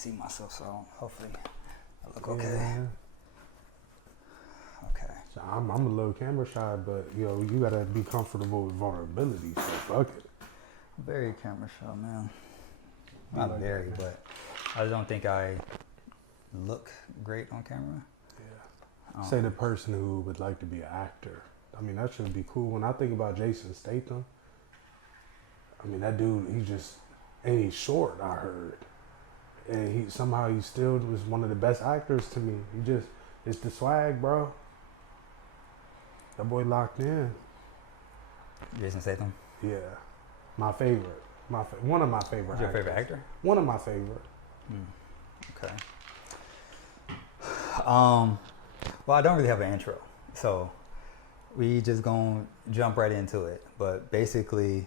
see myself, so hopefully I look Yeah, okay. man. Okay. So I'm a little camera shy, but yo, you gotta be comfortable with vulnerability. So fuck it. Very camera shy, man. Be Not like very, that, man. but I don't think I look great on camera. Yeah. Say the person who would like to be an actor. I mean, that should be cool. When I think about Jason Statham, I mean, that dude, and he's short, I heard. And he still was one of the best actors to me. It's the swag, bro. That boy locked in. Jason Statham. Yeah. My favorite. One of my favorite Who's your actors. favorite actor? One of my favorite. Okay. Well, I don't really have an intro, so we just gonna jump right into it. But basically,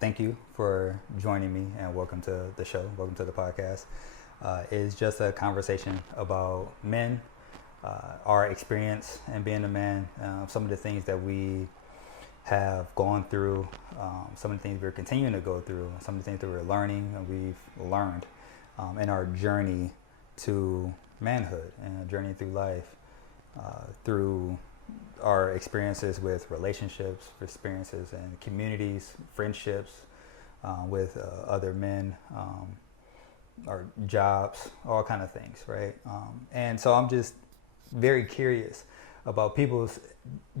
thank you for joining me and welcome to the show. Welcome to the podcast. It's just a conversation about men, our experience in being a man, some of the things that we have gone through, some of the things we're continuing to go through, some of the things that we're learning and we've learned in our journey to manhood and a journey through life, through our experiences with relationships, experiences in communities, friendships with other men, our jobs, all kind of things, right? And so I'm just very curious about people's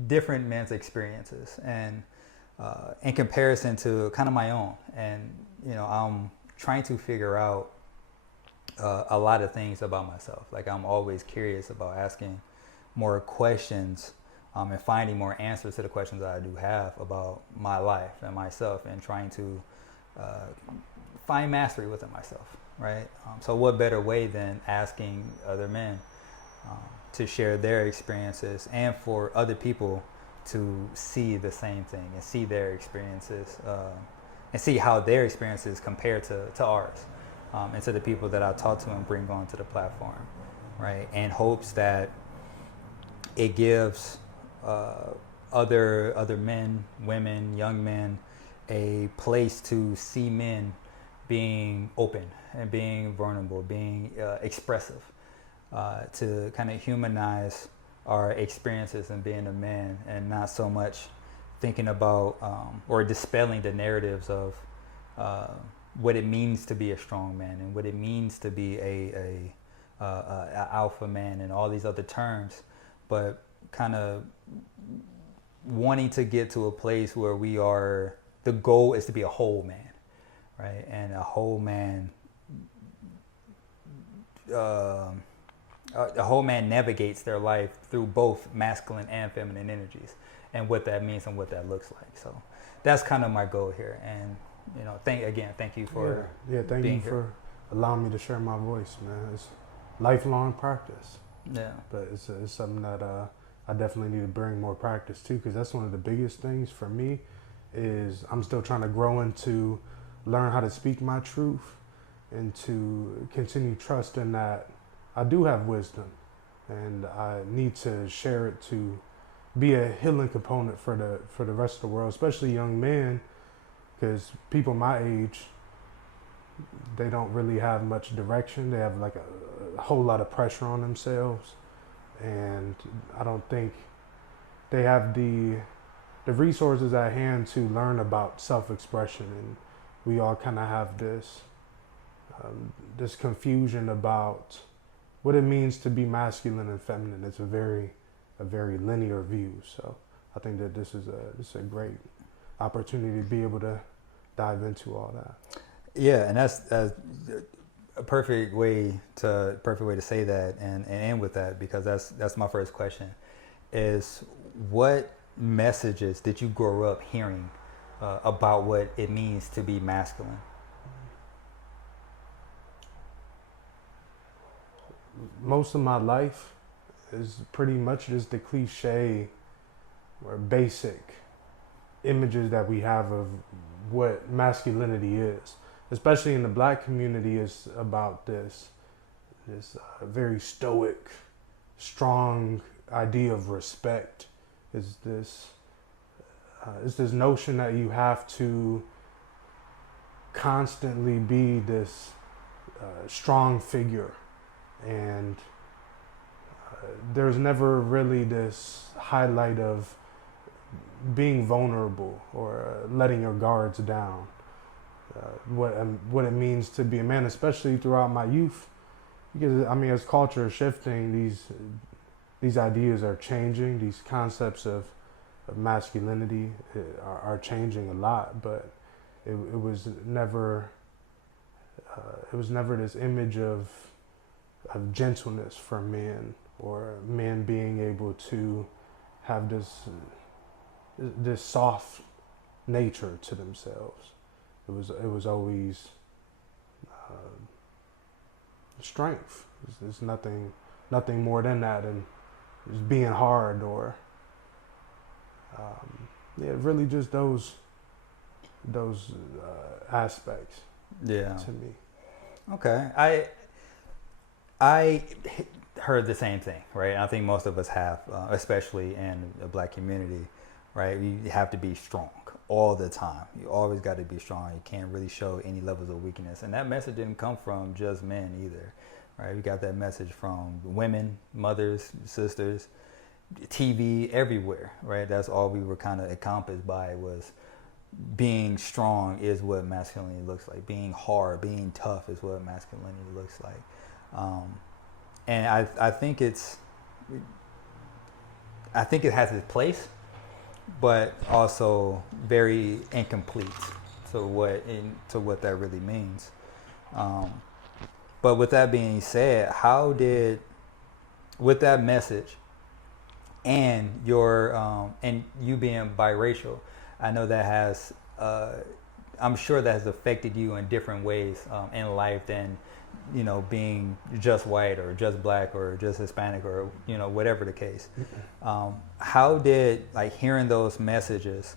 different men's experiences and in comparison to kind of my own. And, I'm trying to figure out a lot of things about myself. Like I'm always curious about asking more questions and finding more answers to the questions that I do have about my life and myself and trying to find mastery within myself, right? So what better way than asking other men to share their experiences and for other people to see the same thing and see their experiences and see how their experiences compare to ours and to the people that I talk to and bring onto the platform, right? In hopes that it gives other men, women, young men a place to see men being open and being vulnerable, being expressive, to kind of humanize our experiences in being a man and not so much thinking about or dispelling the narratives of what it means to be a strong man and what it means to be a alpha man and all these other terms, but kind of wanting to get to a place where the goal is to be a whole man, right? And a whole man, a whole man navigates their life through both masculine and feminine energies and what that means and what that looks like. So that's kind of my goal here. And, thank you for thank being you here. for allowing me to share my voice, man. It's lifelong practice. Yeah. But it's something that I definitely need to bring more practice to, because that's one of the biggest things for me is I'm still trying to grow into learn how to speak my truth and to continue trusting that I do have wisdom and I need to share it to be a healing component for the rest of the world, especially young men, because people my age, they don't really have much direction. They have like a whole lot of pressure on themselves, and I don't think they have the resources at hand to learn about self-expression. And we all kind of have this confusion about what it means to be masculine and feminine. It's a very linear view. So I think that this is a great opportunity to be able to dive into all that. Yeah, and that's a perfect way to say that and end with that, because that's my first question is, what messages did you grow up hearing about what it means to be masculine? Most of my life is pretty much just the cliche or basic images that we have of what masculinity is, especially in the Black community. Is about this very stoic, strong idea of respect. Is this notion that you have to constantly be this strong figure, and there's never really this highlight of being vulnerable or letting your guards down. What it means to be a man, especially throughout my youth, because I mean, as culture is shifting, these ideas are changing. These concepts of masculinity are changing a lot, but it was never this image of gentleness for men, or men being able to have this soft nature to themselves. It was always strength. There's nothing more than that, and just being hard, or really just those aspects. Yeah. To me. Okay. I heard the same thing, right? And I think most of us have, especially in the black community, right? You have to be strong all the time. You always got to be strong. You can't really show any levels of weakness. And that message didn't come from just men either, right? We got that message from women, mothers, sisters, TV, everywhere, right? That's all we were kind of encompassed by, was being strong is what masculinity looks like. Being hard, being tough is what masculinity looks like. And I think it has its place, but also very incomplete to what that really means. But with that being said, with that message and and you being biracial, I know that has, I'm sure that has affected you in different ways in life than, being just white or just black or just Hispanic or, whatever the case. How did, hearing those messages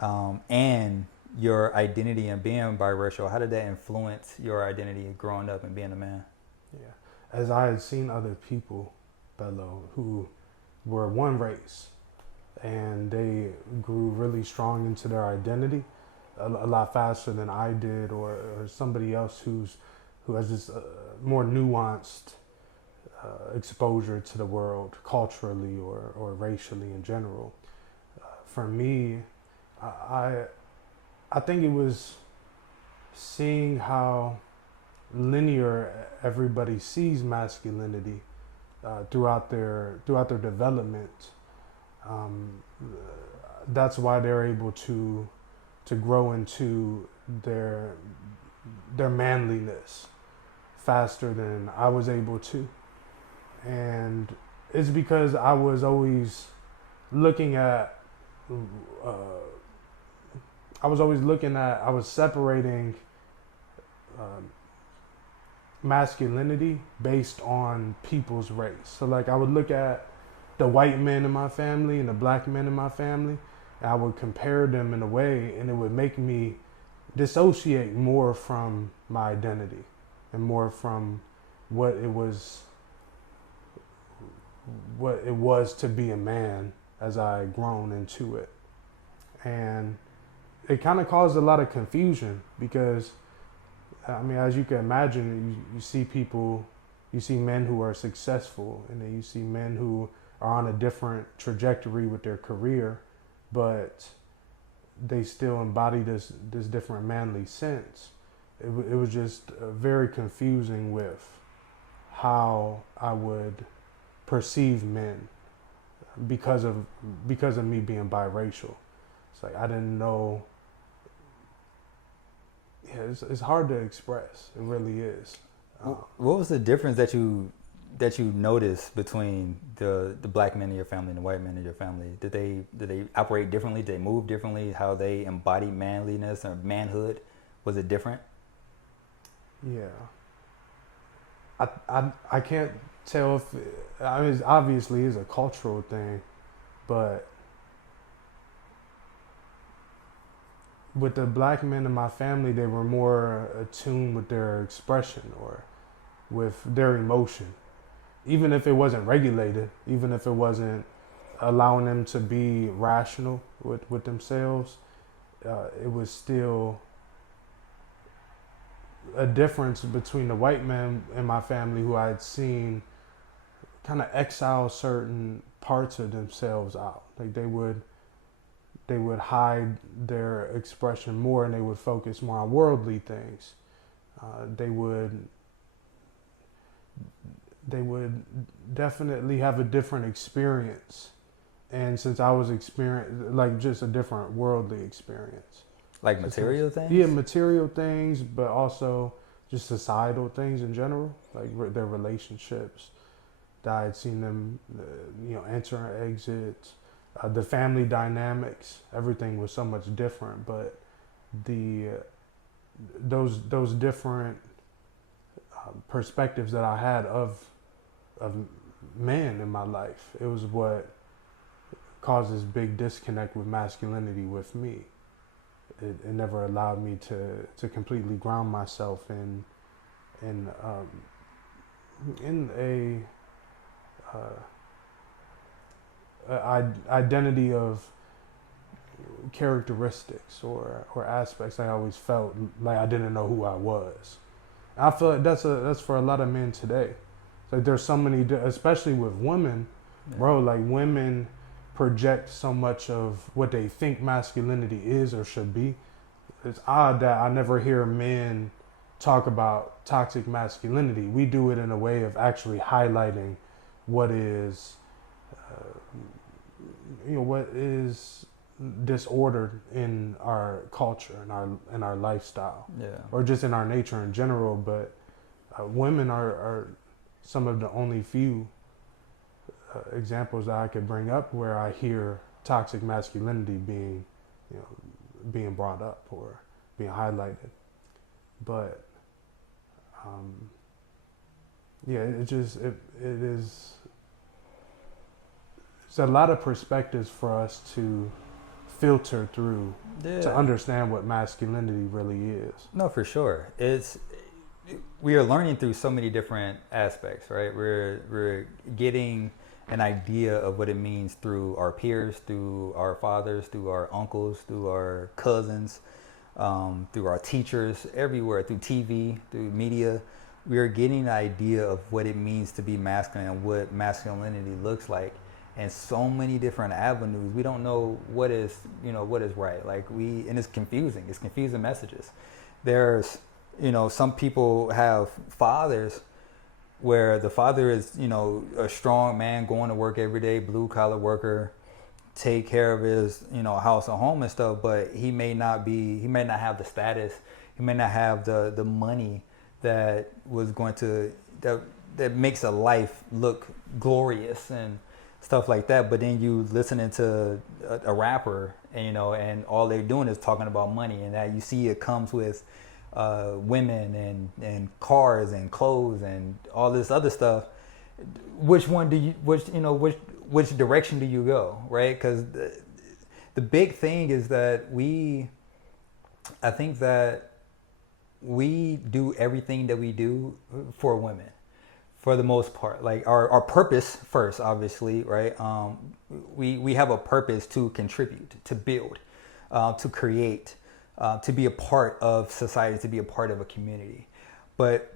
and your identity and being biracial, how did that influence your identity growing up and being a man? Yeah. As I had seen other people, Bello, who were one race, and they grew really strong into their identity a lot faster than I did, or somebody else who has this more nuanced exposure to the world culturally or racially in general. For me, I think it was seeing how linear everybody sees masculinity throughout their development. That's why they're able to grow into their manliness faster than I was able to. And it's because I was always looking at I was separating masculinity based on people's race. So I would look at the white men in my family and the black men in my family, and I would compare them in a way, and it would make me dissociate more from my identity and more from what it was to be a man as I had grown into it. And it kind of caused a lot of confusion because, I mean, as you can imagine, you see people, you see men who are successful, and then you see men who are on a different trajectory with their career, but they still embody this different manly sense. It was just very confusing with how I would perceive men because of me being biracial. It's I didn't know. Yeah, it's hard to express. It really is. What was the difference that you noticed between the black men in your family and the white men in your family? Did they operate differently? Did they move differently? How they embody manliness or manhood? Was it different? Yeah. I can't tell if it obviously is a cultural thing, but with the black men in my family, they were more attuned with their expression or with their emotion. Even if it wasn't regulated, even if it wasn't allowing them to be rational with themselves, it was still a difference between the white men in my family who I had seen kind of exile certain parts of themselves out. Like they would hide their expression more, and they would focus more on worldly things. They would definitely have a different experience. And since I was like just a different worldly experience. Like material things? Yeah, material things, but also just societal things in general, like their relationships. That I had seen them, enter and exit, the family dynamics. Everything was so much different, but those different perspectives that I had of men in my life, it was what caused this big disconnect with masculinity with me. It never allowed me to completely ground myself in a identity of characteristics or aspects. I always felt like I didn't know who I was. I feel like that's for a lot of men today. Like there's so many, especially with women, bro. Like women project so much of what they think masculinity is or should be. It's odd that I never hear men talk about toxic masculinity. We do it in a way of actually highlighting what is, what is disordered in our culture and our lifestyle, or just in our nature in general. But women are some of the only few examples that I could bring up where I hear toxic masculinity being brought up or being highlighted. But it's a lot of perspectives for us to filter through to understand what masculinity really is. No, for sure. We are learning through so many different aspects, right? We're getting an idea of what it means through our peers, through our fathers, through our uncles, through our cousins, through our teachers, everywhere, through TV, through media. We are getting an idea of what it means to be masculine and what masculinity looks like. And so many different avenues. We don't know what is right. And it's confusing. It's confusing messages. There's, some people have fathers where the father is, a strong man going to work every day, blue collar worker, take care of his, house and home and stuff, but he may not have the status, he may not have the money that that makes a life look glorious and stuff like that. But then you listening to a rapper and and all they're doing is talking about money, and that you see it comes with women and cars and clothes and all this other stuff. Which direction do you go, right? Because the big thing is that I think that we do everything that we do for women, for the most part. Like our purpose first, obviously, right? We have a purpose to contribute, to build, to create, to be a part of society, to be a part of a community. But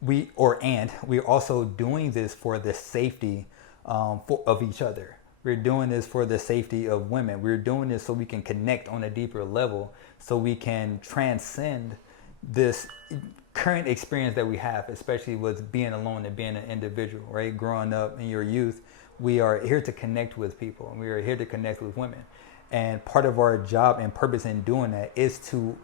we're also doing this for the safety of each other. We're doing this for the safety of women. We're doing this so we can connect on a deeper level, so we can transcend this current experience that we have, especially with being alone and being an individual, right? Growing up in your youth, we are here to connect with people, and we are here to connect with women. And part of our job and purpose in doing that is to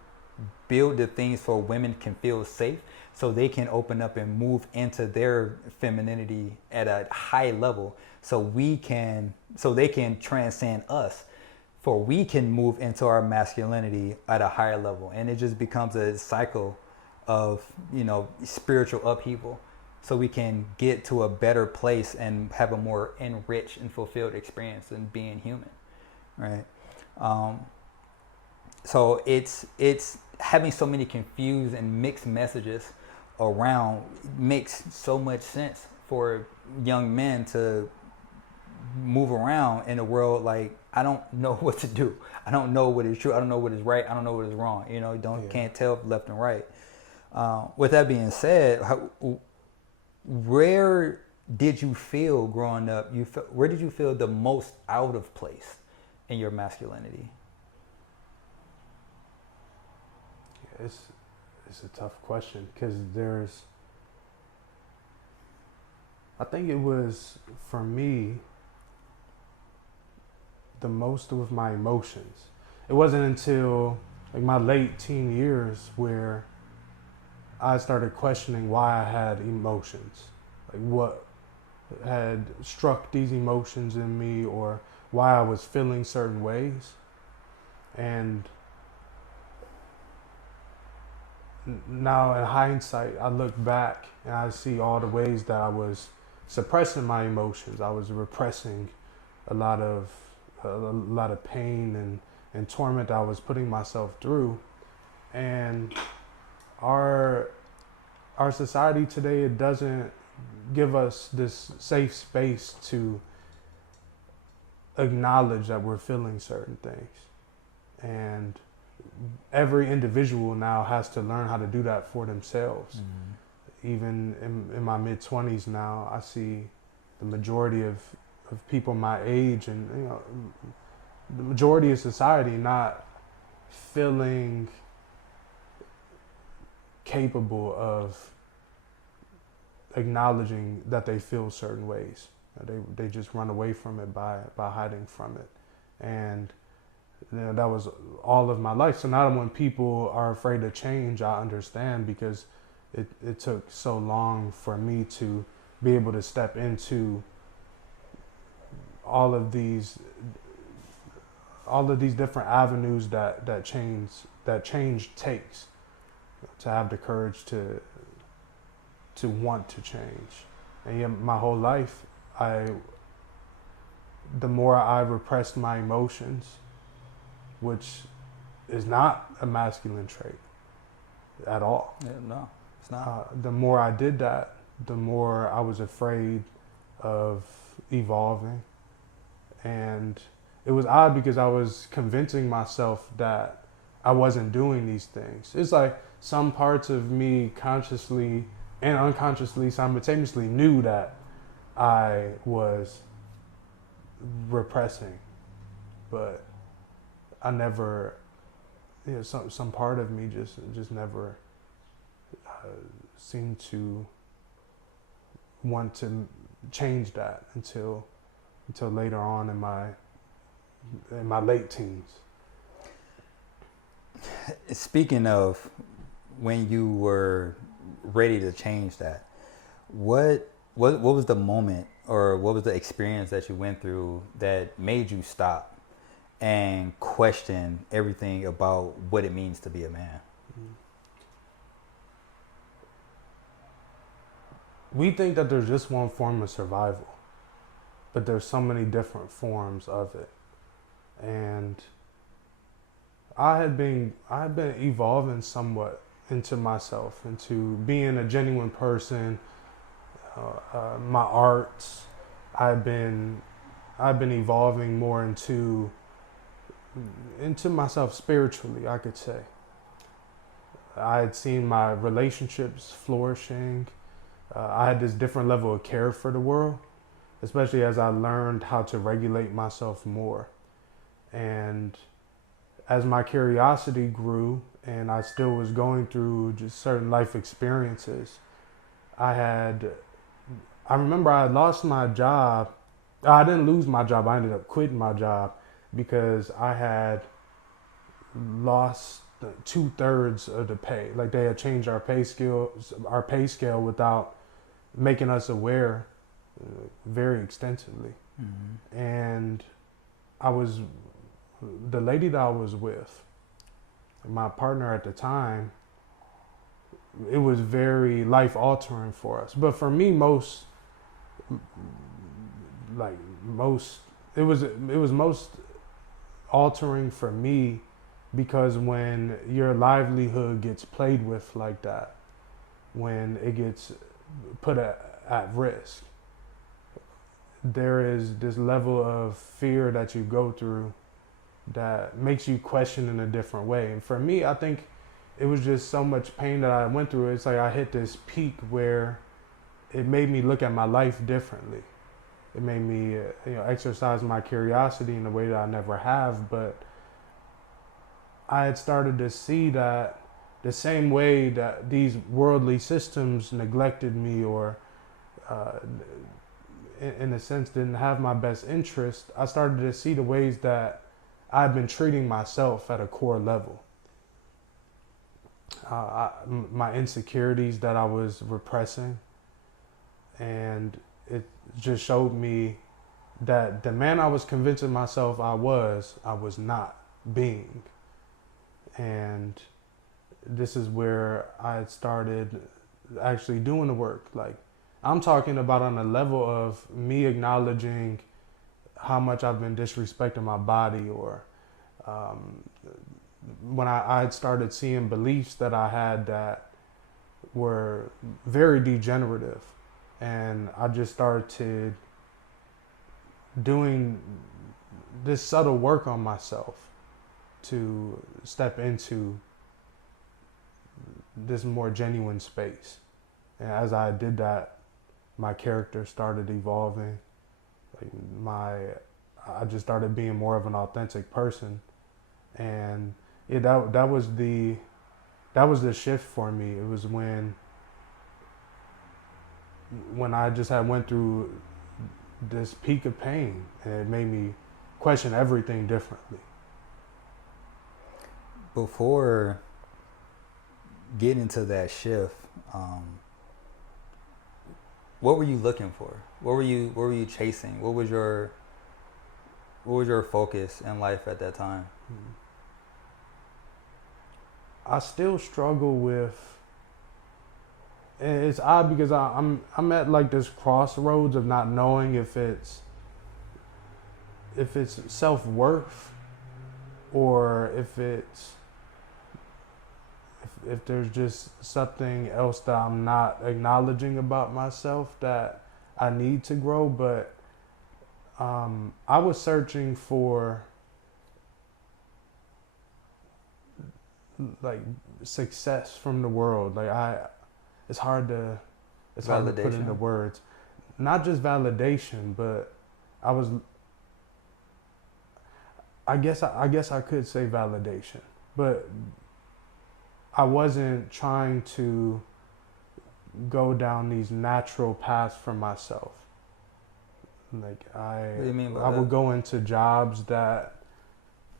build the things so women can feel safe, so they can open up and move into their femininity at a high level, so they can transcend us, for we can move into our masculinity at a higher level. And it just becomes a cycle of spiritual upheaval, so we can get to a better place and have a more enriched and fulfilled experience in being human, right? So it's having so many confused and mixed messages around makes so much sense for young men to move around in a world like, I don't know what to do. I don't know what is true. I don't know what is right. I don't know what is wrong. Can't tell left and right. With that being said, where did you feel growing up? Where did you feel the most out of place in your masculinity? It's a tough question because I think it was for me the most with my emotions. It wasn't until like my late teen years where I started questioning why I had emotions, like what had struck these emotions in me or why I was feeling certain ways. And now in hindsight, I look back and I see all the ways that I was suppressing my emotions. I was repressing a lot of pain and torment I was putting myself through. And our society today, it doesn't give us this safe space to acknowledge that we're feeling certain things. And every individual now has to learn how to do that for themselves. Mm-hmm. Even in my mid-20s now, I see the majority of people my age and the majority of society not feeling capable of acknowledging that they feel certain ways. They just run away from it by hiding from it. And that was all of my life. So now when people are afraid to change, I understand because it took so long for me to be able to step into all of these different avenues that change takes, to have the courage to want to change. And yet my whole life, the more I repressed my emotions, which is not a masculine trait at all. Yeah, no, it's not. The more I did that, the more I was afraid of evolving. And it was odd because I was convincing myself that I wasn't doing these things. It's like some parts of me consciously and unconsciously simultaneously knew that I was repressing, but I never, some part of me just never seemed to want to change that until later on in my late teens. Speaking of when you were ready to change that, what was the moment or what was the experience that you went through that made you stop and question everything about what it means to be a man? We think that there's just one form of survival, but there's so many different forms of it. And I had been evolving somewhat into myself, into being a genuine person. My arts, I've been evolving more into myself spiritually, I could say. I had seen my relationships flourishing. I had this different level of care for the world, especially as I learned how to regulate myself more. And as my curiosity grew and I still was going through just certain life experiences, I remember I had lost my job. I didn't lose my job. I ended up quitting my job because I had lost 2/3 of the pay. Like they had changed our pay scale without making us aware very extensively. Mm-hmm. And the lady that I was with, my partner at the time, it was very life altering for us. But for me, it was most altering for me because when your livelihood gets played with like that, when it gets put at risk, there is this level of fear that you go through that makes you question in a different way. And for me, I think it was just so much pain that I went through. It's like I hit this peak where it made me look at my life differently. It made me, exercise my curiosity in a way that I never have. But I had started to see that the same way that these worldly systems neglected me or, in a sense, didn't have my best interest, I started to see the ways that I've been treating myself at a core level. My insecurities that I was repressing, and it just showed me that the man I was convincing myself I was not being. And this is where I started actually doing the work. Like, I'm talking about on a level of me acknowledging how much I've been disrespecting my body, or when I had started seeing beliefs that I had that were very degenerative. And I just started doing this subtle work on myself to step into this more genuine space. And as I did that, my character started evolving. I just started being more of an authentic person. And that was the shift for me. It was when I just had went through this peak of pain, and it made me question everything differently. Before getting into that shift, what were you looking for? What were you chasing? What was your focus in life at that time? I still struggle with, and it's odd because I'm at like this crossroads of not knowing if it's self-worth, or if there's just something else that I'm not acknowledging about myself that I need to grow. But I was searching for like success from the world. Like it's hard to put into words. Not just validation, but I guess I could say validation, but I wasn't trying to go down these natural paths for myself. Like What do you mean by I that? would go into jobs that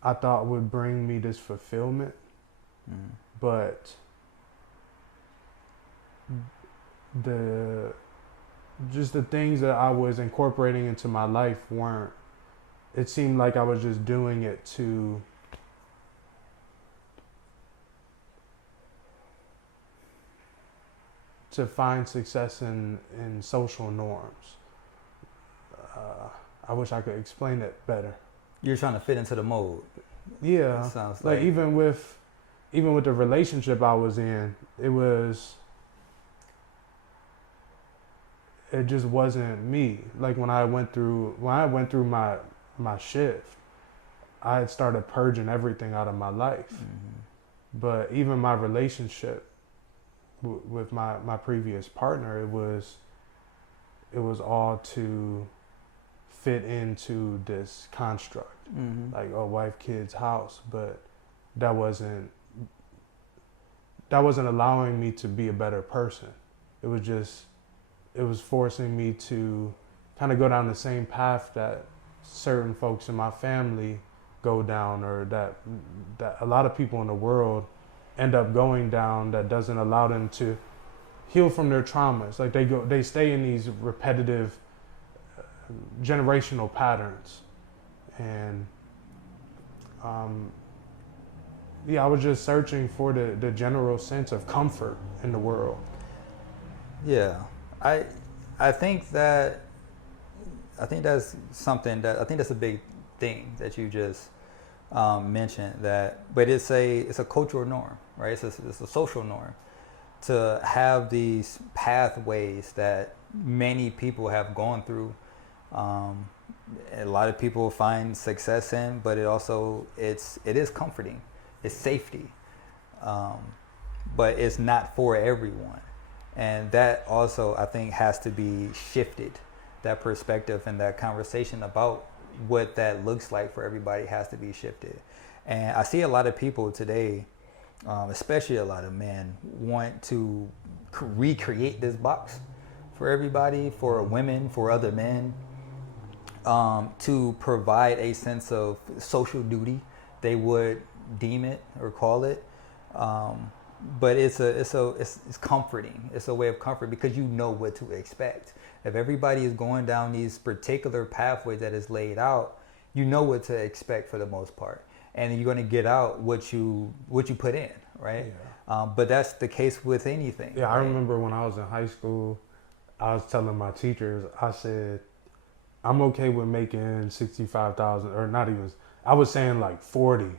I thought would bring me this fulfillment, but the things that I was incorporating into my life weren't. It seemed like I was just doing it to find success in social norms. I wish I could explain it better. You're trying to fit into the mold. Yeah, It sounds like even with the relationship I was in, it just wasn't me. Like when I went through my shift, I had started purging everything out of my life. Mm-hmm. But even my relationship with my previous partner, it was all to fit into this construct, like a wife, kids, house. But that wasn't allowing me to be a better person. It was forcing me to kind of go down the same path that certain folks in my family go down, or that a lot of people in the world end up going down, that doesn't allow them to heal from their traumas. Like they stay in these repetitive generational patterns. And I was just searching for the general sense of comfort in the world. Yeah, I think that's something that I think that's a big thing that you just mentioned. But it's a cultural norm, right? It's a social norm to have these pathways that many people have gone through. A lot of people find success in, but it is comforting. It's safety. but it's not for everyone. And that also, I think, has to be shifted. That perspective and that conversation about what that looks like for everybody has to be shifted. And I see a lot of people today, especially a lot of men, want to recreate this box for everybody, for women, for other men, to provide a sense of social duty, they would deem it or call it. But it's comforting. It's a way of comfort because you know what to expect. If everybody is going down these particular pathways that is laid out, you know what to expect for the most part, and you're going to get out what you put in, right? Yeah. But that's the case with anything. Yeah, right? I remember when I was in high school, I was telling my teachers, I said, I'm okay with making 65,000, or not even. I was saying like 40.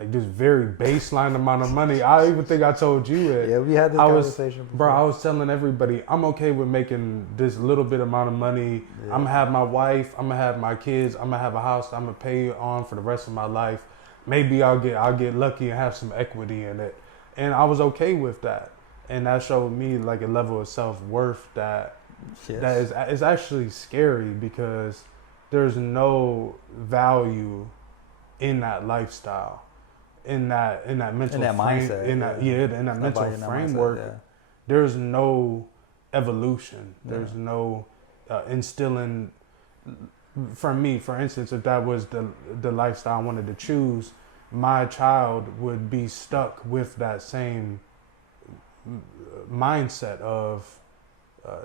Like this very baseline amount of money. I even think I told you it. Yeah, we had this conversation before. Bro, I was telling everybody, I'm okay with making this little bit amount of money. Yeah. I'm gonna have my wife, I'm gonna have my kids, I'm gonna have a house I'm gonna pay on for the rest of my life. Maybe I'll get lucky and have some equity in it. And I was okay with that. And that showed me like a level of self-worth that is actually scary because there's no value in that lifestyle. In that mental mindset, in that mental framework, there's no evolution. There's no instilling. For me, for instance, if that was the lifestyle I wanted to choose, my child would be stuck with that same mindset of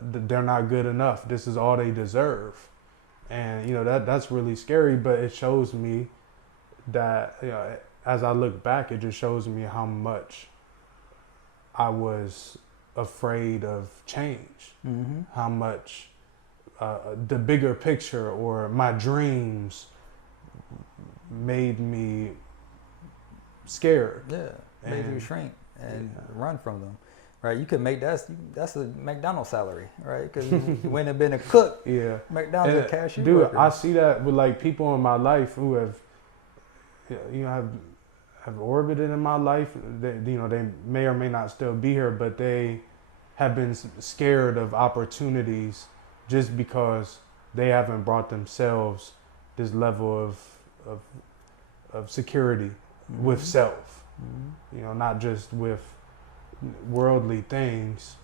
they're not good enough. This is all they deserve, and that's really scary. But it shows me that as I look back, it just shows me how much I was afraid of change, how much the bigger picture or my dreams made me scared. Yeah, made you shrink and run from them. Right, you could make that's a McDonald's salary, right? Because you wouldn't have been a cook. Yeah, McDonald's a cashier. Dude, worker. I see that with like people in my life who have orbited in my life. They may or may not still be here, but they have been scared of opportunities just because they haven't brought themselves this level of security with self. Not just with worldly things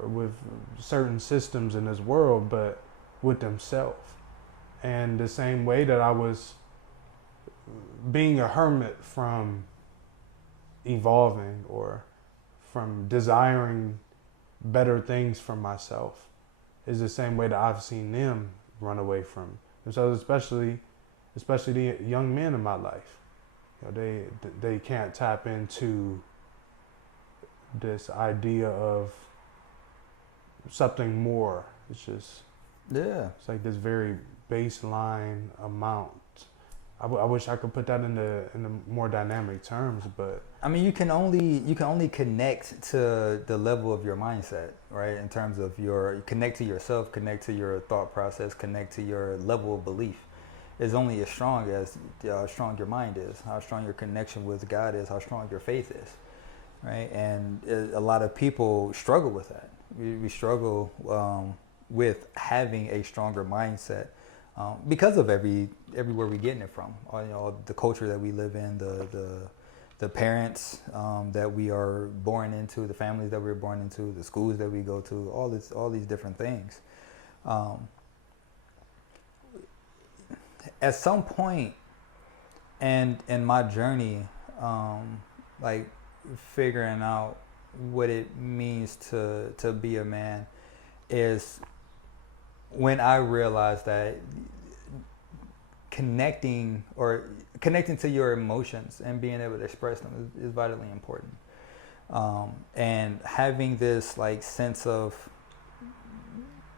or with certain systems in this world, but with themselves. And the same way that I was being a hermit from evolving or from desiring better things for myself is the same way that I've seen them run away from themselves, especially the young men in my life. They can't tap into this idea of something more. It's just it's like this very baseline amount. I wish I could put that in the more dynamic terms, but I mean, you can only connect to the level of your mindset, right? In terms of connect to yourself, connect to your thought process, connect to your level of belief. Is only as strong as how strong your mind is, how strong your connection with God is, how strong your faith is, right? And a lot of people struggle with that. We struggle with having a stronger mindset. Because of everywhere we're getting it from, the culture that we live in, the parents that we are born into, the families that we're born into, the schools that we go to, all these different things. At some point, and in my journey, like figuring out what it means to be a man, is when I realized that connecting to your emotions and being able to express them is vitally important. And having this like sense of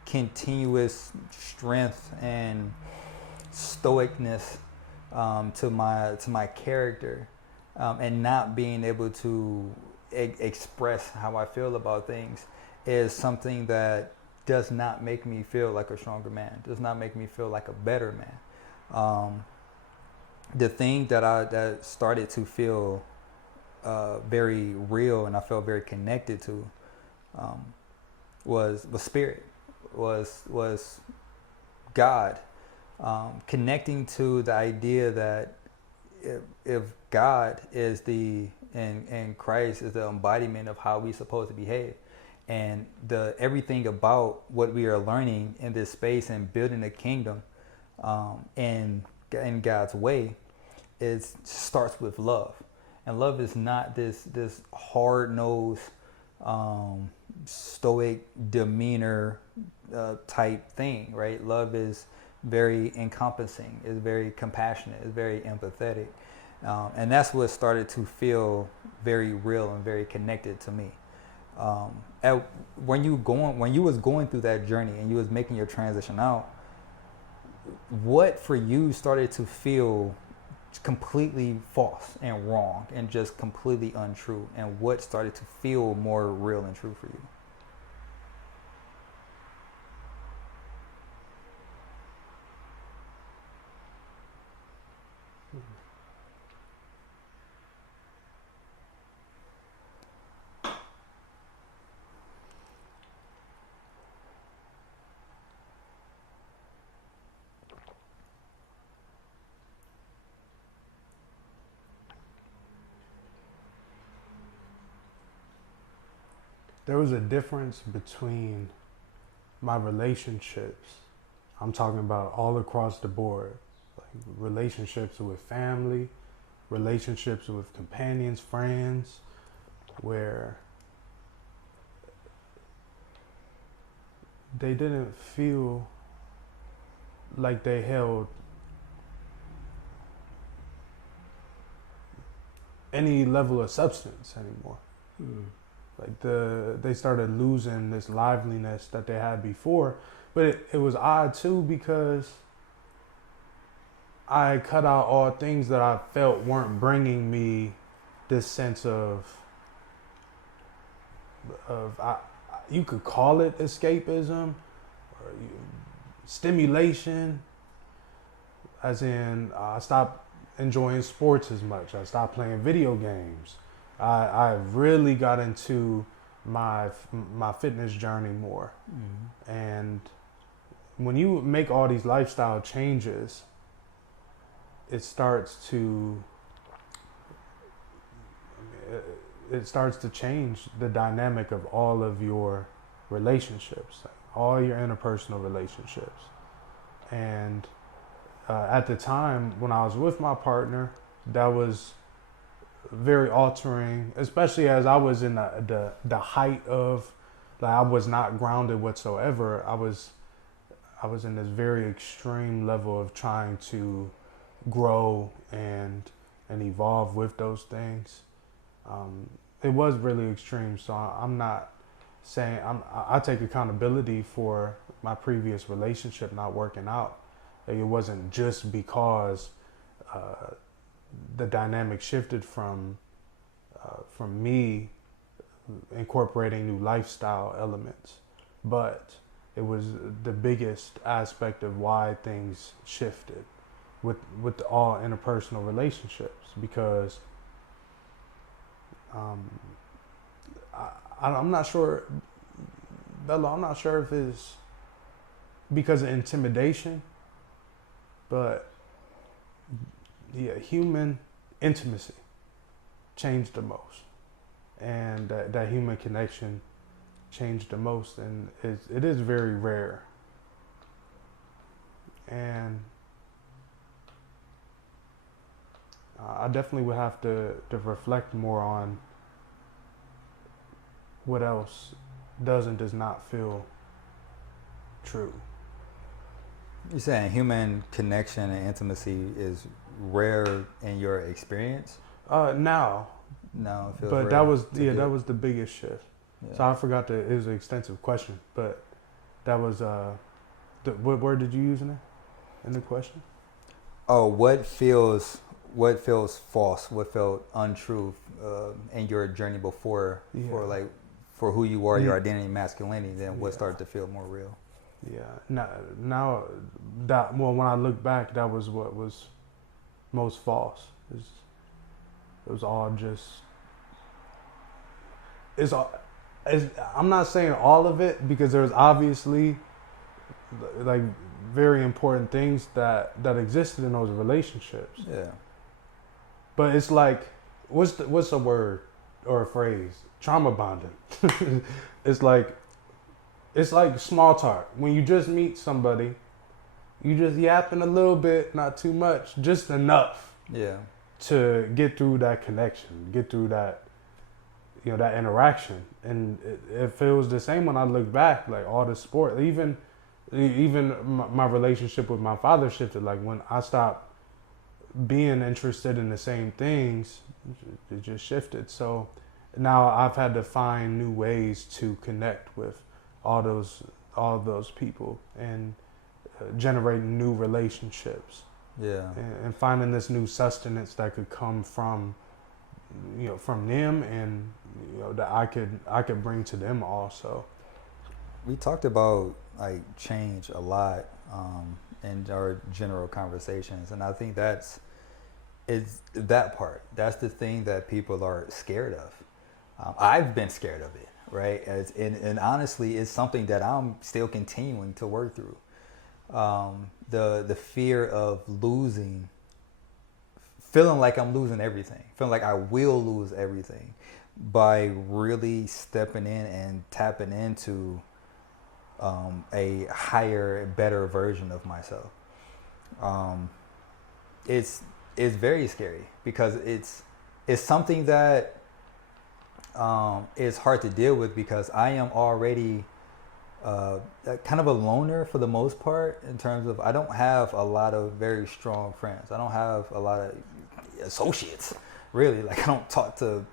continuous strength and stoicness to my character, and not being able to express how I feel about things is something that does not make me feel like a stronger man, does not make me feel like a better man. The thing that started to feel very real and I felt very connected to was spirit, was God, connecting to the idea that if God is and Christ is the embodiment of how we're supposed to behave, and the everything about what we are learning in this space and building a kingdom, in God's way, starts with love, and love is not this hard nosed, stoic demeanor type thing, right? Love is very encompassing, is very compassionate, is very empathetic, and that's what started to feel very real and very connected to me. When you was going through that journey and you was making your transition out, what for you started to feel completely false and wrong and just completely untrue, and what started to feel more real and true for you? There was a difference between my relationships. I'm talking about all across the board, like relationships with family, relationships with companions, friends, where they didn't feel like they held any level of substance anymore. Like they started losing this liveliness that they had before. But it was odd too, because I cut out all things that I felt weren't bringing me this sense of you could call it escapism or stimulation, as in I stopped enjoying sports as much. I stopped playing video games. I really got into my fitness journey more. Mm-hmm. And when you make all these lifestyle changes, it starts to change the dynamic of all of your relationships, all your interpersonal relationships. And at the time when I was with my partner, that was very altering, especially as I was in the height of, like, I was not grounded whatsoever. I was in this very extreme level of trying to grow and evolve with those things. It was really extreme, so I'm not saying I take accountability for my previous relationship not working out. Like, it wasn't just because the dynamic shifted from me incorporating new lifestyle elements, but it was the biggest aspect of why things shifted with all interpersonal relationships, because I'm not sure, Bella, I'm not sure if it's because of intimidation, but yeah, human intimacy changed the most, and that human connection changed the most, and it is very rare. And I definitely would have to reflect more on what else does and does not feel true. You're saying human connection and intimacy is rare in your experience? Now. No, it feels but rare. that was the biggest shift. Yeah. So I forgot it was an extensive question, but that was what word did you use in the question? Oh, what feels false? What felt untrue in your journey before, for who you are, your identity, masculinity? Then what started to feel more real? Yeah. Now that, well, when I look back, that was what was most false. It was all just it's, it's I'm not saying all of it because there's obviously like very important things that existed in those relationships. Yeah. But it's like, what's a word or a phrase? Trauma bonding. it's like small talk. When you just meet somebody, you just yapping a little bit, not too much, just enough. Yeah. To get through that connection, get through that, that interaction. And it feels the same when I look back, like all the sport, even my relationship with my father shifted. Like when I stopped being interested in the same things, it just shifted. So now I've had to find new ways to connect with all those people and generating new relationships. Yeah. And finding this new sustenance that could come from from them, and that I could bring to them also. We talked about like change a lot in our general conversations, and I think that's that part. That's the thing that people are scared of. I've been scared of it, right? And honestly, it's something that I'm still continuing to work through. The fear of losing, feeling like I'm losing everything, feeling like I will lose everything, by really stepping in and tapping into a higher, better version of myself. It's very scary because it's something that is hard to deal with because I am already kind of a loner for the most part, in terms of I don't have a lot of very strong friends. I don't have a lot of associates, really. Like I don't talk to,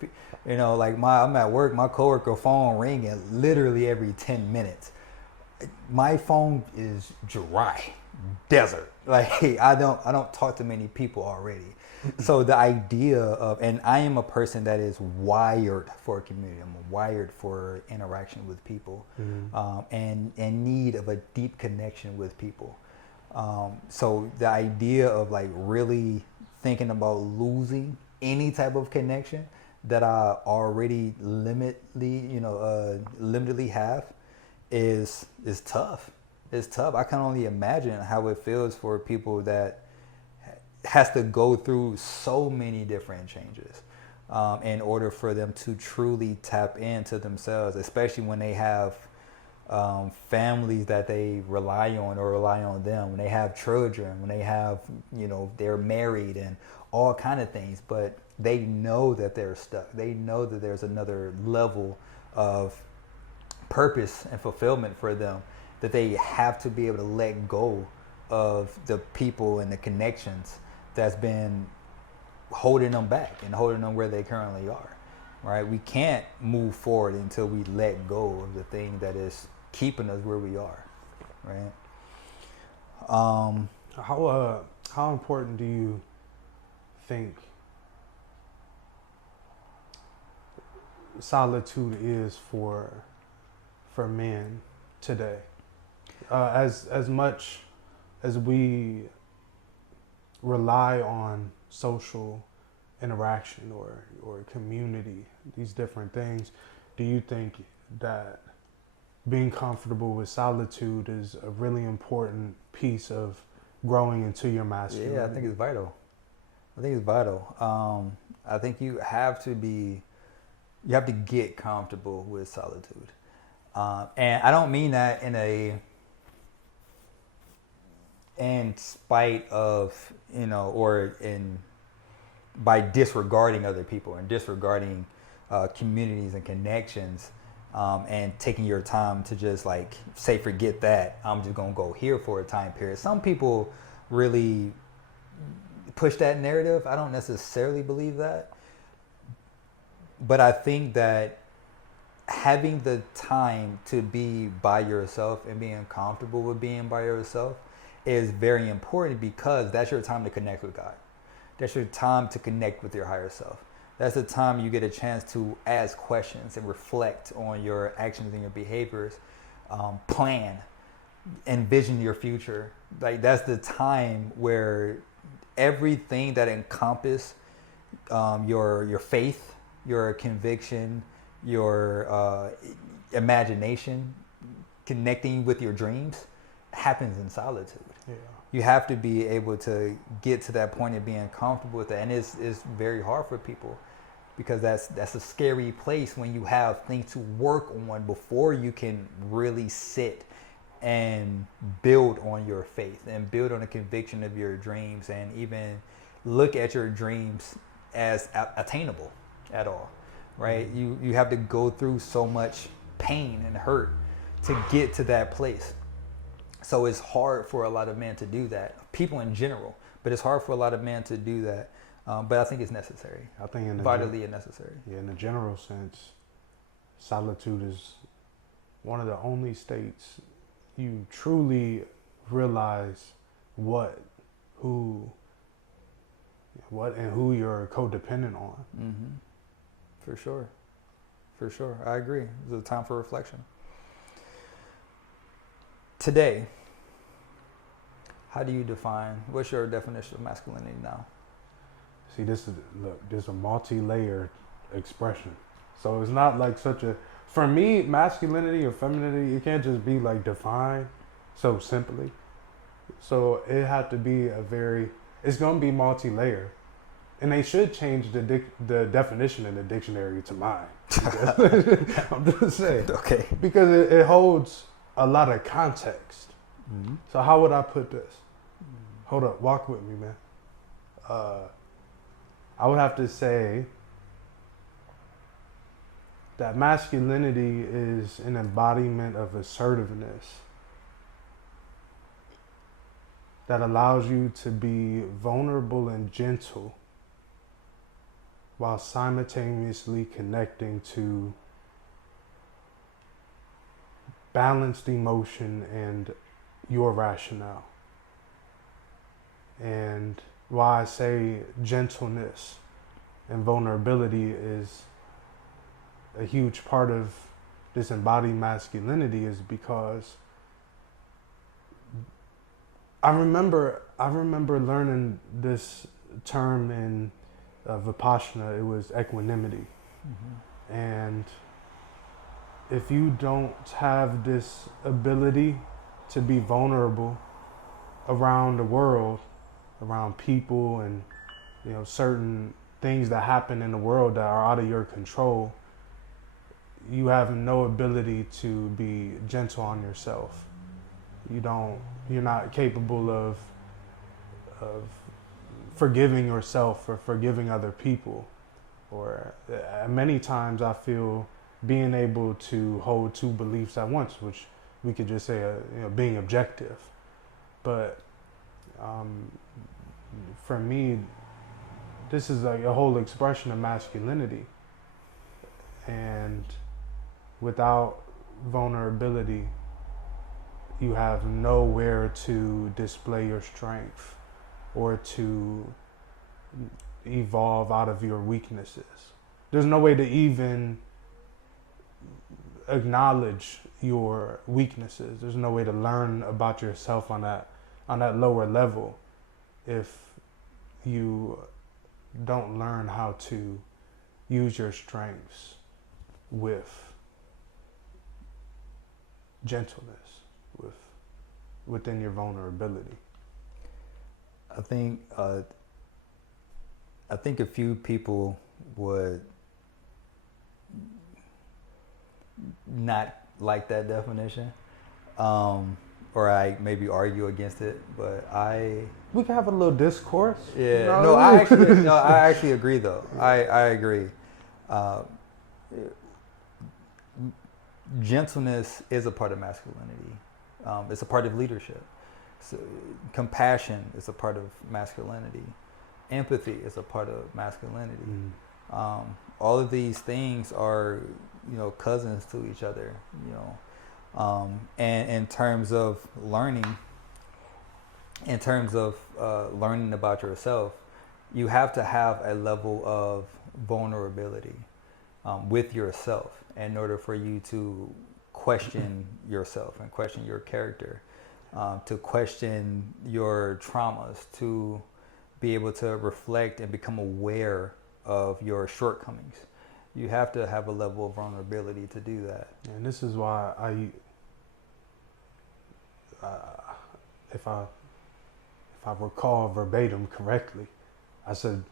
like I'm at work, my coworker phone ringing literally every 10 minutes. My phone is dry, desert. Like I don't talk to many people already. So the idea of, and I am a person that is wired for a community. I'm wired for interaction with people, and need of a deep connection with people. So the idea of like really thinking about losing any type of connection that I already limitedly have is tough. It's tough. I can only imagine how it feels for people that has to go through so many different changes in order for them to truly tap into themselves, especially when they have families that they rely on or rely on them, when they have children, when they have, they're married and all kind of things, but they know that they're stuck. They know that there's another level of purpose and fulfillment for them, that they have to be able to let go of the people and the connections that's been holding them back and holding them where they currently are, right? We can't move forward until we let go of the thing that is keeping us where we are, right? How important do you think solitude is for men today? As much as we rely on social interaction or community, these different things, do you think that being comfortable with solitude is a really important piece of growing into your masculinity? Yeah, I think it's vital. I think you have to get comfortable with solitude. And I don't mean that in spite of, or by disregarding other people and disregarding communities and connections, and taking your time to just like say, forget that, I'm just gonna go here for a time period. Some people really push that narrative. I don't necessarily believe that, but I think that having the time to be by yourself and being comfortable with being by yourself is very important, because that's your time to connect with God. That's your time to connect with your higher self. That's the time you get a chance to ask questions and reflect on your actions and your behaviors, plan, envision your future. Like that's the time where everything that encompass your faith, your conviction, your imagination, connecting with your dreams, happens in solitude. Yeah. You have to be able to get to that point of being comfortable with that, and it's very hard for people because that's a scary place when you have things to work on before you can really sit and build on your faith and build on the conviction of your dreams and even look at your dreams as attainable at all, right? You have to go through so much pain and hurt to get to that place. So it's hard for a lot of men to do that, people in general, but it's hard for a lot of men to do that. But I think it's necessary. I think vitally necessary. Yeah, in a general sense, solitude is one of the only states you truly realize what and who you're codependent on. Mm-hmm. For sure. I agree. It's a time for reflection. Today, how do you what's your definition of masculinity now? See, there's a multi-layered expression. So it's not like for me, masculinity or femininity, it can't just be like defined so simply. So it had to be it's going to be multi-layered. And they should change the definition in the dictionary to mine. I'm just saying. Okay. Because it holds a lot of context. Mm-hmm. So how would I put this? Hold up, walk with me, man. I would have to say that masculinity is an embodiment of assertiveness that allows you to be vulnerable and gentle while simultaneously connecting to balanced emotion and your rationale. And why I say gentleness and vulnerability is a huge part of this embodied masculinity is because I remember learning this term in Vipassana. It was equanimity. Mm-hmm. And if you don't have this ability to be vulnerable around the world, around people and certain things that happen in the world that are out of your control, you have no ability to be gentle on yourself. You're not capable of forgiving yourself or forgiving other people. Or many times I feel being able to hold two beliefs at once, which we could just say being objective. But for me, this is like a whole expression of masculinity. And without vulnerability, you have nowhere to display your strength or to evolve out of your weaknesses. There's no way to even acknowledge your weaknesses. There's no way to learn about yourself on that lower level if you don't learn how to use your strengths with gentleness, within your vulnerability. I think a few people would not like that definition, or I maybe argue against it. But we can have a little discourse. Yeah, no, I actually agree though. I agree. Gentleness is a part of masculinity. It's a part of leadership. So, compassion is a part of masculinity. Empathy is a part of masculinity. All of these things are, cousins to each other. And in terms of learning about yourself, you have to have a level of vulnerability with yourself in order for you to question yourself and question your character, to question your traumas, to be able to reflect and become aware of your shortcomings. you have to have a level of vulnerability to do that. And this is why if I recall verbatim correctly, I said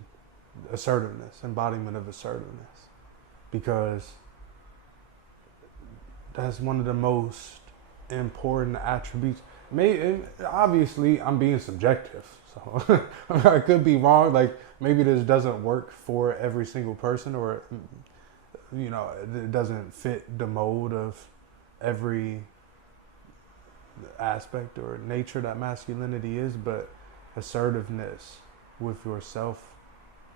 assertiveness, embodiment of assertiveness, because that's one of the most important attributes. Obviously, I'm being subjective, so I could be wrong. Like, maybe this doesn't work for every single person, or it doesn't fit the mold of every aspect or nature that masculinity is. But assertiveness with yourself,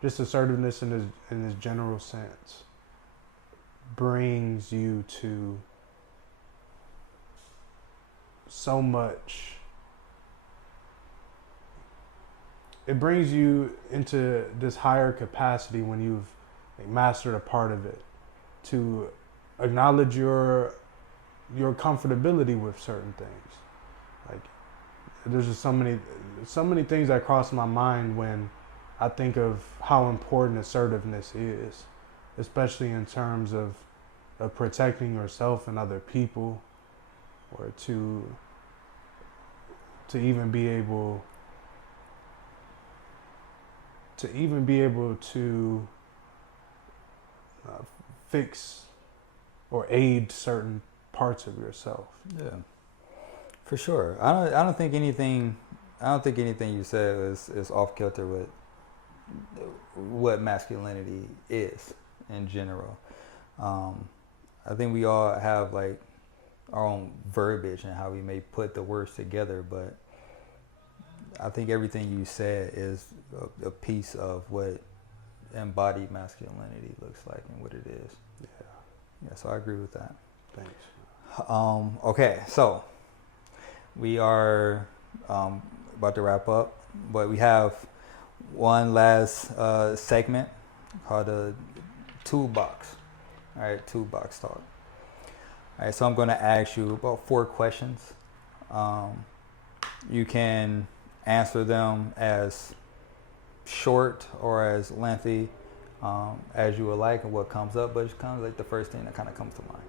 just assertiveness in this general sense, brings you to so much. It brings you into this higher capacity when you've mastered a part of it, to acknowledge your comfortability with certain things. Like, there's just so many things that cross my mind when I think of how important assertiveness is, especially in terms of protecting yourself and other people, or to even be able to fix or aid certain parts of yourself. Yeah, for sure. I don't think anything you said is off kilter with what masculinity is in general. I think we all have like our own verbiage and how we may put the words together, but I think everything you said is a piece of what embodied masculinity looks like and what it is. Yeah, so I agree with that. Thanks. Okay, so we are about to wrap up, but we have one last segment called a toolbox. All right, toolbox talk. All right, so I'm going to ask you about 4 questions. You can answer them as short or as lengthy as you would like, and what comes up, but it's kind of like the first thing that kind of comes to mind.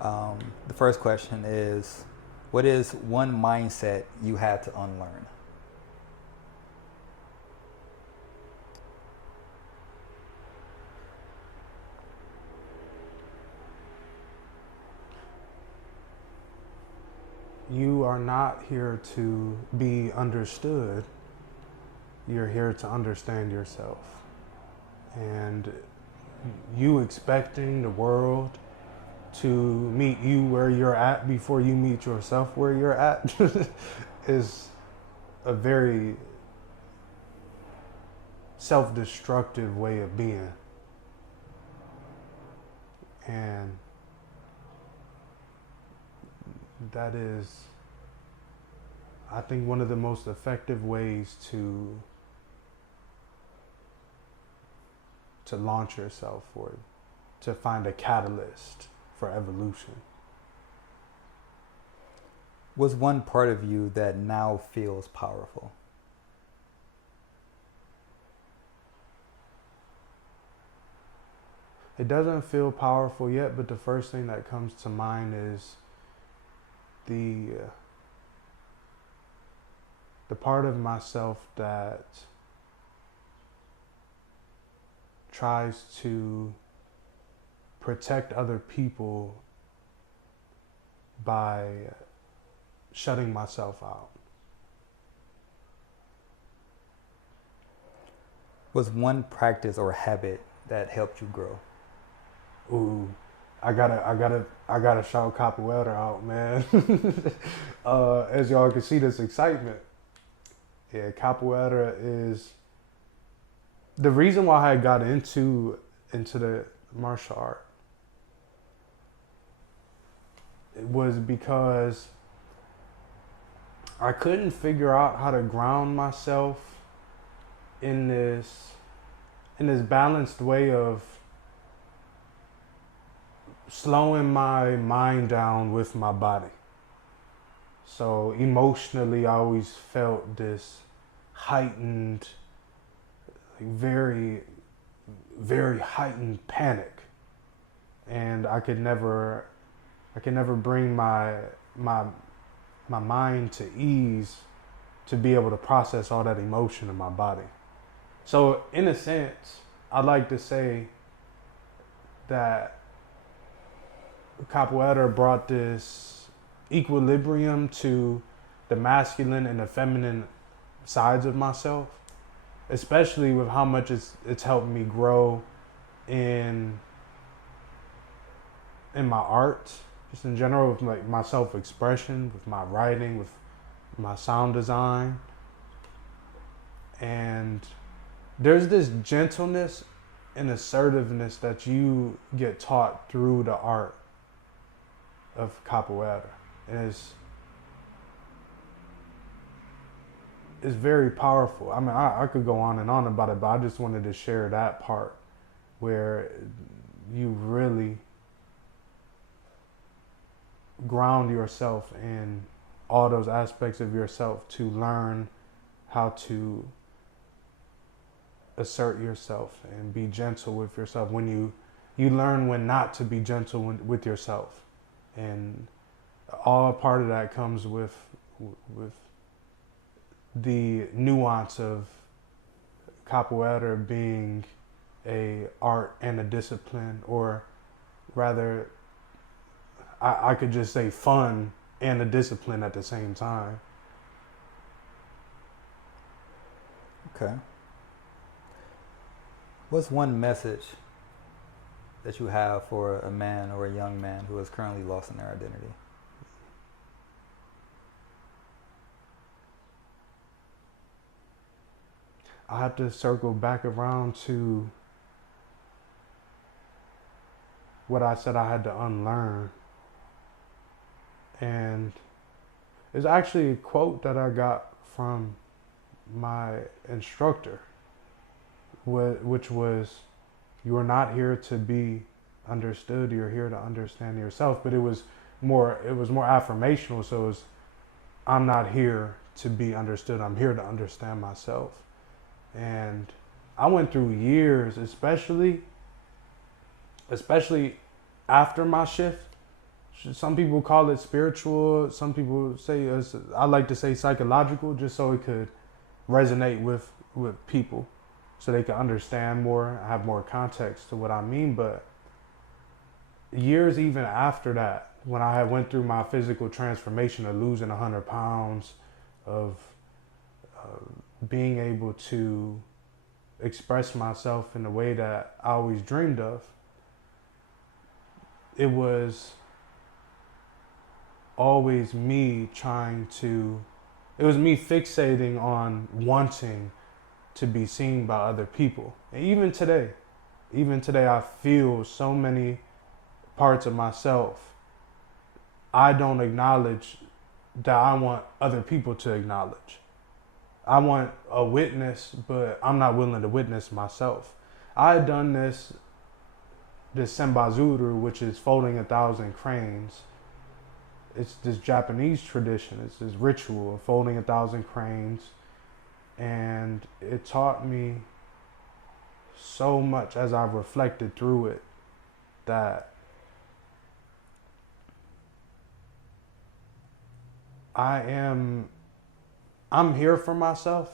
All right. The first question is, what is one mindset you had to unlearn? You are not here to be understood. You're here to understand yourself. And you expecting the world to meet you where you're at before you meet yourself where you're at is a very self-destructive way of being. And that is, I think, one of the most effective ways to launch yourself, or to find a catalyst for evolution. What's one part of you that now feels powerful? It doesn't feel powerful yet, but the first thing that comes to mind is the part of myself that tries to protect other people by shutting myself out. What's one practice or habit that helped you grow? Ooh, I gotta shout capoeira out, man. As y'all can see, this excitement. Yeah, capoeira is the reason why I got into the martial art. It was because I couldn't figure out how to ground myself in this balanced way of slowing my mind down with my body. So emotionally, I always felt this heightened, very very heightened panic, and I could never bring my mind to ease to be able to process all that emotion in my body. So in a sense, I'd like to say that capoeira brought this equilibrium to the masculine and the feminine sides of myself, especially with how much it's helped me grow in my art, just in general, with like my self-expression, with my writing, with my sound design. And there's this gentleness and assertiveness that you get taught through the art of capoeira. And it's very powerful. I mean, I could go on and on about it, but I just wanted to share that part where you really ground yourself in all those aspects of yourself to learn how to assert yourself and be gentle with yourself. When you learn when not to be gentle with yourself, and all part of that comes with the nuance of capoeira being a art and a discipline, or rather, I could just say fun and a discipline at the same time. Okay. What's one message that you have for a man or a young man who is currently lost in their identity? I have to circle back around to what I said I had to unlearn. And it's actually a quote that I got from my instructor, which was, "You are not here to be understood, you're here to understand yourself." But it was more affirmational. So it was, I'm not here to be understood, I'm here to understand myself. And I went through years, especially after my shift. Some people call it spiritual, some people say, I like to say psychological, just so it could resonate with people, so they can understand more, have more context to what I mean. But years even after that, when I had went through my physical transformation of losing 100 pounds, of being able to express myself in the way that I always dreamed of, it was always me it was me fixating on wanting to be seen by other people. And even today I feel so many parts of myself I don't acknowledge that I want other people to acknowledge. I want a witness, but I'm not willing to witness myself. I had done this sembazuru, which is folding 1,000 cranes. It's this Japanese tradition. It's this ritual of folding 1,000 cranes. And it taught me so much as I reflected through it, that I'm here for myself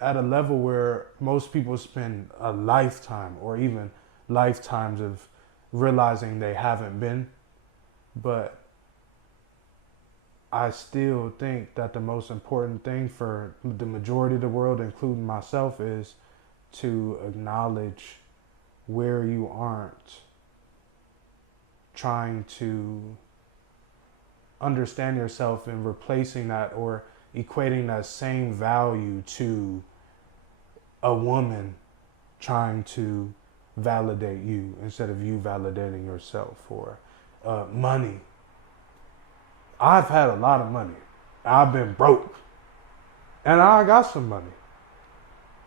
at a level where most people spend a lifetime or even lifetimes of realizing they haven't been. But I still think that the most important thing for the majority of the world, including myself, is to acknowledge where you aren't trying to understand yourself and replacing that or equating that same value to a woman trying to validate you instead of you validating yourself, or money. I've had a lot of money. I've been broke. And I got some money.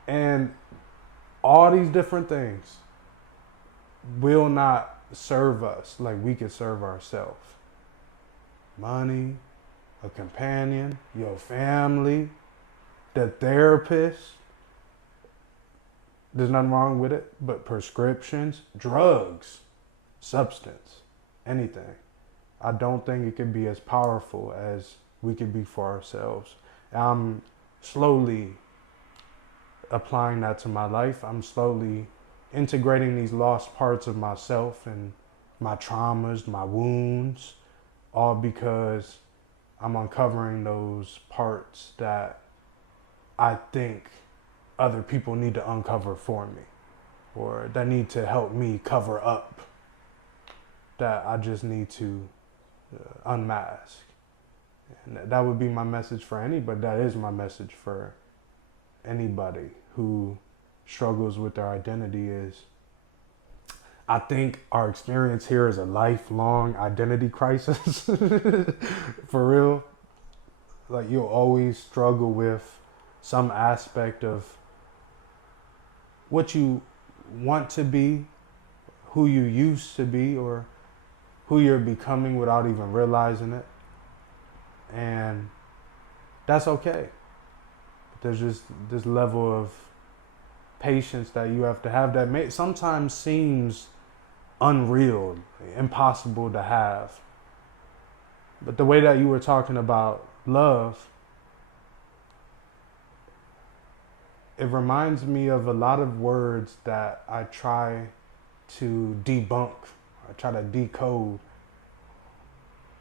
And all these different things will not serve us like we can serve ourselves. Money, a companion, your family, the therapist. there's nothing wrong with it, but prescriptions, drugs, substance, anything, I don't think it could be as powerful as we could be for ourselves. I'm slowly applying that to my life. I'm slowly integrating these lost parts of myself and my traumas, my wounds, all because I'm uncovering those parts that I think other people need to uncover for me, or that need to help me cover up, that I just need to unmask. And that would be my message for anybody. That is my message for anybody who struggles with their identity. Is I think our experience here is a lifelong identity crisis. For real. Like, you'll always struggle with some aspect of what you want to be, who you used to be, or who you're becoming without even realizing it. And that's okay. But there's just this level of patience that you have to have that sometimes seems unreal, impossible to have. But the way that you were talking about love, it reminds me of a lot of words that I try to debunk, I try to decode,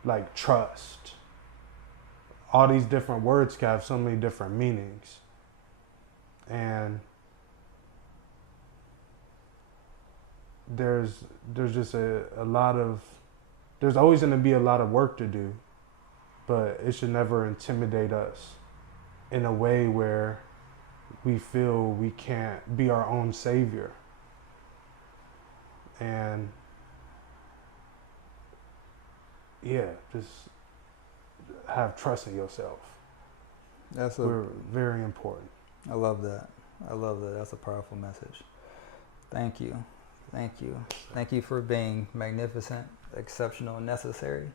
like trust. All these different words can have so many different meanings. And there's just a lot of, there's always going to be a lot of work to do, but it should never intimidate us in a way where we feel we can't be our own savior. And yeah, just have trust in yourself. We're very important. I love that. I love that. That's a powerful message. Thank you. Thank you. Thank you for being magnificent, exceptional, and necessary.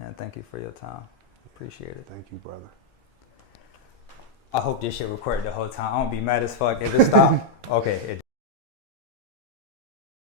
And thank you for your time. Appreciate it. Thank you, brother. I hope this shit recorded the whole time. I'm gonna be mad as fuck if it stopped. Okay.